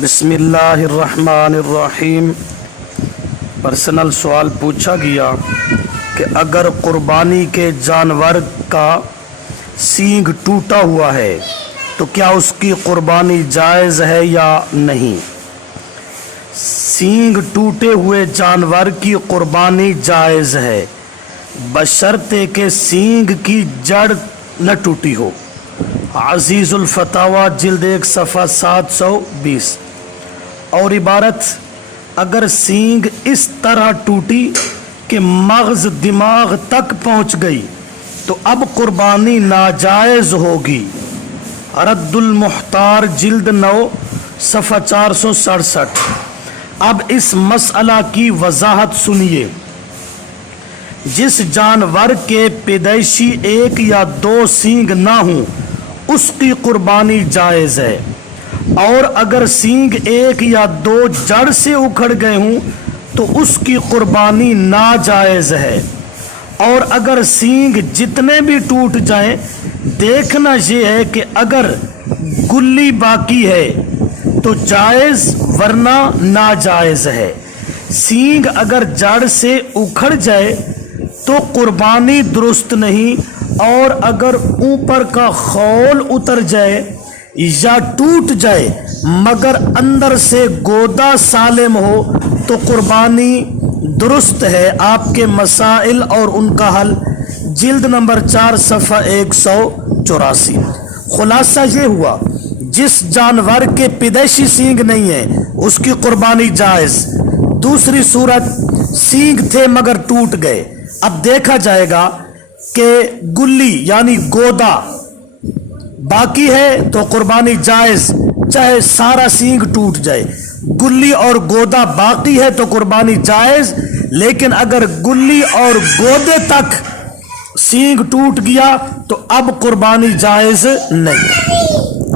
بسم اللہ الرحمن الرحیم۔ پرسنل سوال پوچھا گیا کہ اگر قربانی کے جانور کا سینگ ٹوٹا ہوا ہے تو کیا اس کی قربانی جائز ہے یا نہیں؟ سینگ ٹوٹے ہوئے جانور کی قربانی جائز ہے بشرطے کہ سینگ کی جڑ نہ ٹوٹی ہو۔ عزیز الفتاوی جلد 1 صفحہ 720۔ اور عبارت اگر سینگ اس طرح ٹوٹی کہ مغز دماغ تک پہنچ گئی تو اب قربانی ناجائز ہوگی۔ رد المحتار جلد 9 صفحہ 467۔ اب اس مسئلہ کی وضاحت سنیے۔ جس جانور کے پیدائشی 1 یا 2 سینگ نہ ہوں اس کی قربانی جائز ہے، اور اگر سینگ 1 یا 2 جڑ سے اکھڑ گئے ہوں تو اس کی قربانی ناجائز ہے، اور اگر سینگ جتنے بھی ٹوٹ جائیں دیکھنا یہ ہے کہ اگر گلی باقی ہے تو جائز ورنہ ناجائز ہے۔ سینگ اگر جڑ سے اکھڑ جائے تو قربانی درست نہیں، اور اگر اوپر کا خول اتر جائے یا ٹوٹ جائے مگر اندر سے گودا سالم ہو تو قربانی درست ہے۔ آپ کے مسائل اور ان کا حل جلد نمبر 4 صفحہ 184۔ خلاصہ یہ ہوا جس جانور کے پیدائشی سینگ نہیں ہے اس کی قربانی جائز۔ دوسری صورت سینگ تھے مگر ٹوٹ گئے، اب دیکھا جائے گا کہ گلی یعنی گودا باقی ہے تو قربانی جائز، چاہے سارا سینگ ٹوٹ جائے۔ گلی اور گودا باقی ہے تو قربانی جائز، لیکن اگر گلی اور گودے تک سینگ ٹوٹ گیا تو اب قربانی جائز نہیں۔